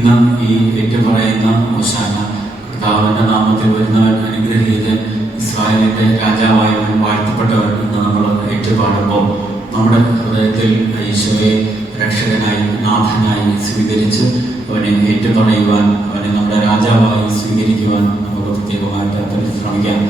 ഇന്ന് ഈ ഏറ്റുപറയുന്ന ഹോശാന കർത്താവിൻ്റെ നാമത്തിൽ വരുന്നവൻ അനുഗ്രഹീതൻ, ഇസ്രായേലിൻ്റെ രാജാവായവൻ, വാഴ്ത്തപ്പെട്ടവൻ എന്ന് നമ്മൾ ഏറ്റുപാടുമ്പോൾ നമ്മുടെ ഹൃദയത്തിൽ യേശുവെ രക്ഷകനായി നാഥനായി സ്വീകരിച്ച് അവനെ ഏറ്റുപറയുവാൻ, അവനെ നമ്മുടെ രാജാവായി സ്വീകരിക്കുവാൻ നമുക്ക് പ്രത്യേകമായിട്ട് പരിശ്രമിക്കാം.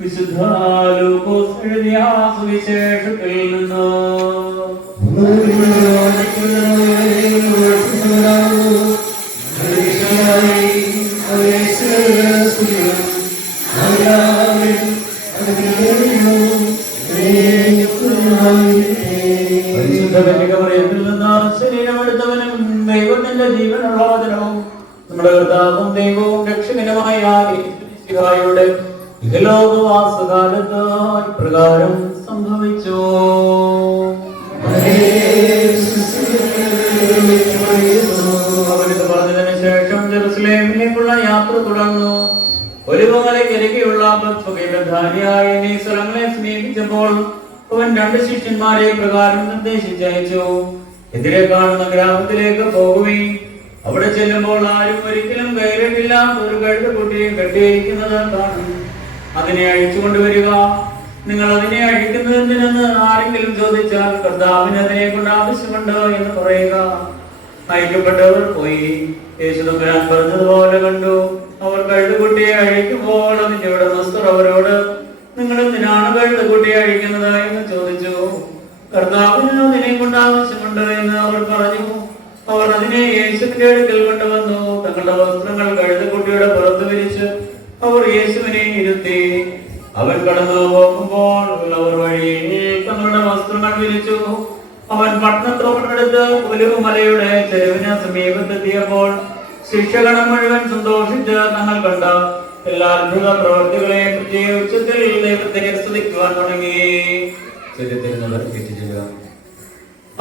വിശുദ്ധ ലൂക്കോസ് എഴുതിയ സുവിശേഷത്തിൽ നിന്ന് ശരീരമെടുത്തവനും ദൈവത്തിന്റെ ജീവനുള്ള വചനവും നമ്മുടെ കർത്താവും ദൈവവും രക്ഷകനുമായ യുടെ ലോകവാസകാലത്ത് ഇപ്രകാരം സംഭവിച്ചു. പറഞ്ഞതിനു ശേഷം ജെറുസലേമിലേക്കുള്ള യാത്ര തുടർന്നു. ഒലിവുമലയ്ക്കരികെയുള്ള ബേഥാനിയായ സ്ഥലങ്ങളെ സമീപിച്ചപ്പോൾ അവൻ 2 ശിഷ്യന്മാരെ പ്രകാരം നിർദ്ദേശിച്ചയച്ചു, എതിരെ കാണുന്ന ഗ്രാമത്തിലേക്ക് പോകുകയും അവിടെ ചെല്ലുമ്പോൾ ആരും ഒരിക്കലും കയറിയിട്ടില്ലാത്ത ഒരു കഴുതക്കുട്ടിയെ കെട്ടിയിരിക്കുന്നത് കാണും. അതിനെ അഴിച്ചുകൊണ്ടുവരിക. നിങ്ങൾ അതിനെ അഴിക്കുന്നത് എന്തിനെന്ന് ആരെങ്കിലും ചോദിച്ചാൽ കർത്താവിന് അതിനെ കൊണ്ട് ആവശ്യമുണ്ട് എന്ന് പറയുക. അയക്കപ്പെട്ടവർ പോയി യേശുദമ്പുരാൻ പറഞ്ഞതുപോലെ കണ്ടു. അവർ കഴുതക്കുട്ടിയെ അഴിക്കുമ്പോൾ അതിന്റെ ഉടമസ്ഥർ അവരോട്, നിങ്ങൾ എന്തിനാണ് കഴുതക്കുട്ടിയെ അഴിക്കുന്നത് എന്ന് ചോദിച്ചു. കർത്താവിന് അതിനെ കൊണ്ട് ആവശ്യമുണ്ട് എന്ന് അവർ പറഞ്ഞു. അവർ അതിനെ യേശുവിന്റെ അടുക്കൽ കൊണ്ടുവന്നു. തങ്ങളുടെ വസ്ത്രങ്ങൾ കഴുതക്കുട്ടിയുടെ പുറത്ത് വിരിച്ച് അവർ യേശുവിനെ ഇരുത്തി. അവൻ കടന്നു പോകുമ്പോൾ അവർ വഴിയിൽ തങ്ങളുടെ വസ്ത്രങ്ങൾ വിരിച്ചു. അവൻ പട്ടണത്തോടടുത്ത് ഒലിവുമലയുടെ ചെരുവിന് സമീപത്തെത്തിയപ്പോൾ ശിഷ്യഗണം മുഴുവൻ സന്തോഷിച്ച് തങ്ങൾ കണ്ട എല്ലാ അത്ഭുത പ്രവൃത്തികളെ പറ്റി ഉച്ചത്തിൽ ദൈവത്തെ സ്തുതിക്കുവാൻ തുടങ്ങി.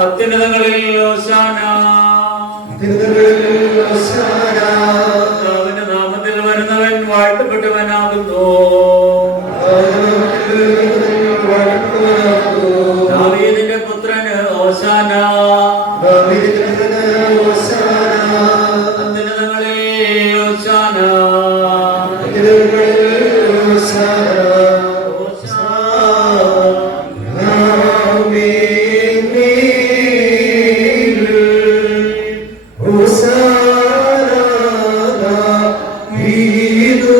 അത്യുന്നതങ്ങളിൽ ഹോശാന, കർത്താവിന്റെ നാമത്തിൽ വരുന്നവൻ വാഴ്ത്തപ്പെട്ടവനാകുന്നു. ദാവീദിന്റെ പുത്രന് ഹോശാന. അത്യുന്നതങ്ങളിൽ ഹോശാന. He the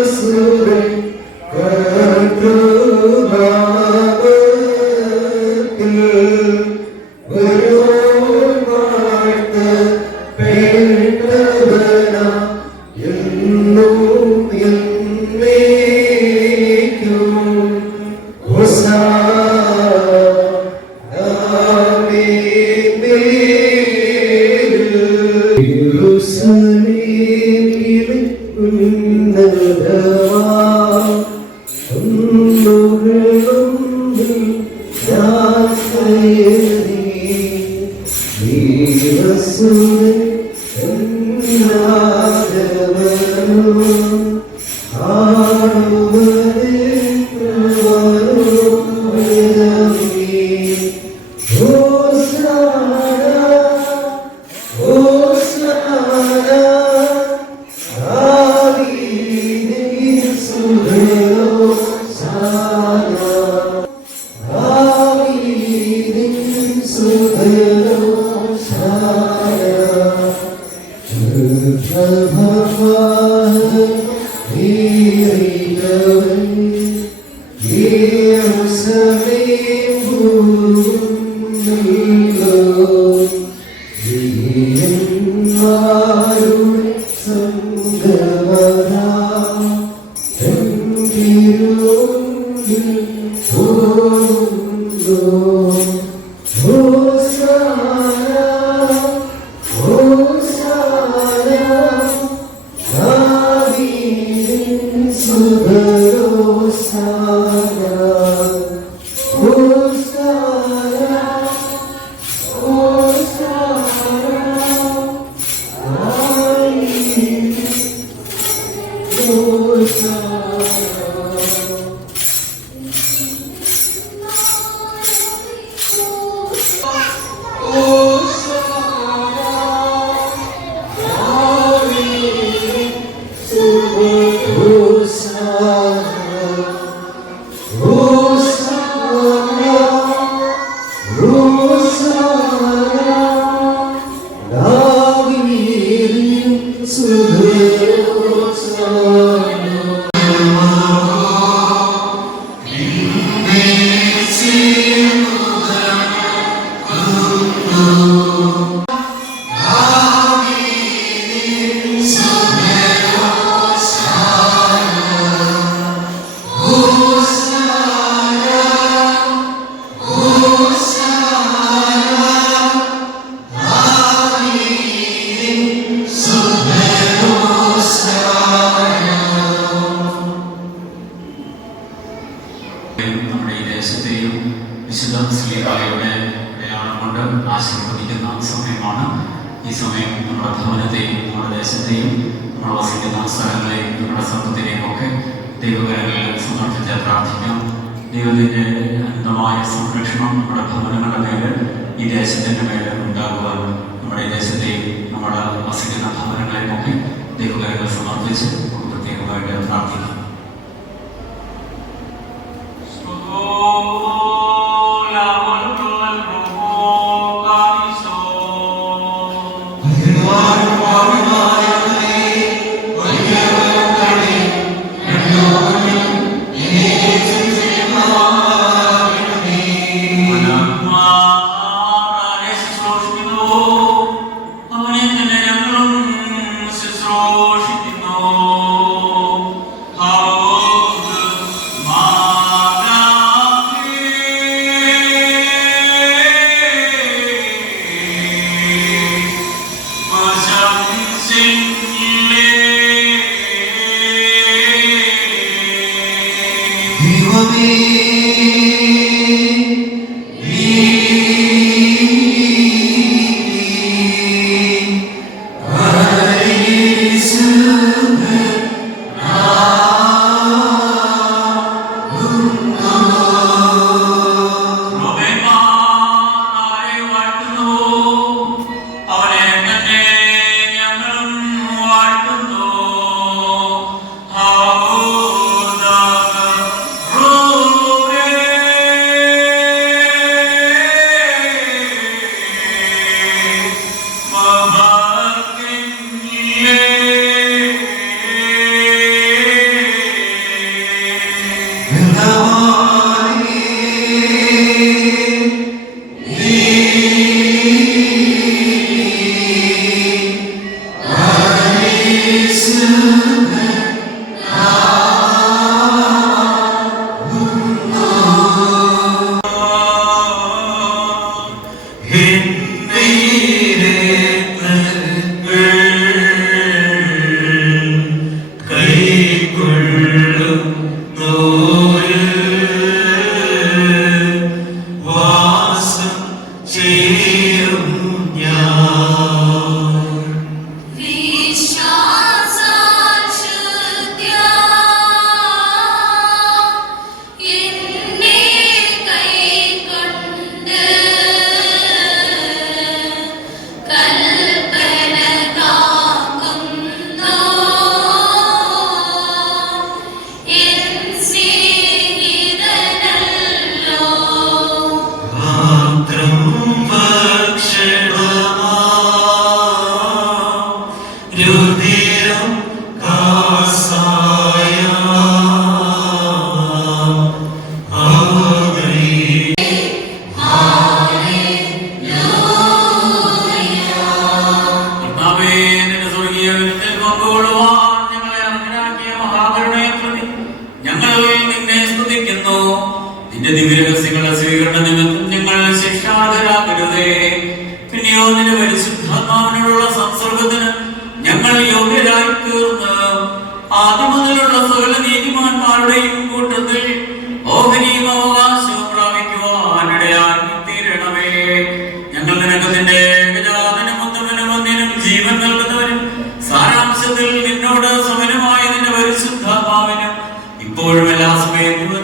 നിന്റെ ദിവ്യരഹസ്യങ്ങളുടെ സ്വീകരണ നിമിത്തം ഞങ്ങൾ ശിക്ഷാർഹരാകരുതേ. പിന്നെയോ നിന്റെ പരിശുദ്ധാത്മാവിനോടുള്ള സംസർഗത്തിന് ഞങ്ങൾ യോഗ്യരായി തീർന്ന് ആദ്യം മുതലുള്ള സകല നീതിമാന്മാരുടെയും കൂട്ടത്തിൽ ഓഹരിയും അവകാശവും പ്രാപിക്കുവാനിടയായി തീരണമേ. ഞങ്ങൾ നിനക്ക് നിന്റെ ഏകജാതനും ഉത്തമനും വന്യനും ജീവൻ നൽകുന്നവനും സാരാംശത്തിൽ നിന്നോട് സമനുമായ നിന്റെ പരിശുദ്ധാത്മാവിനും ഇപ്പോഴും എല്ലാ സമയത്തും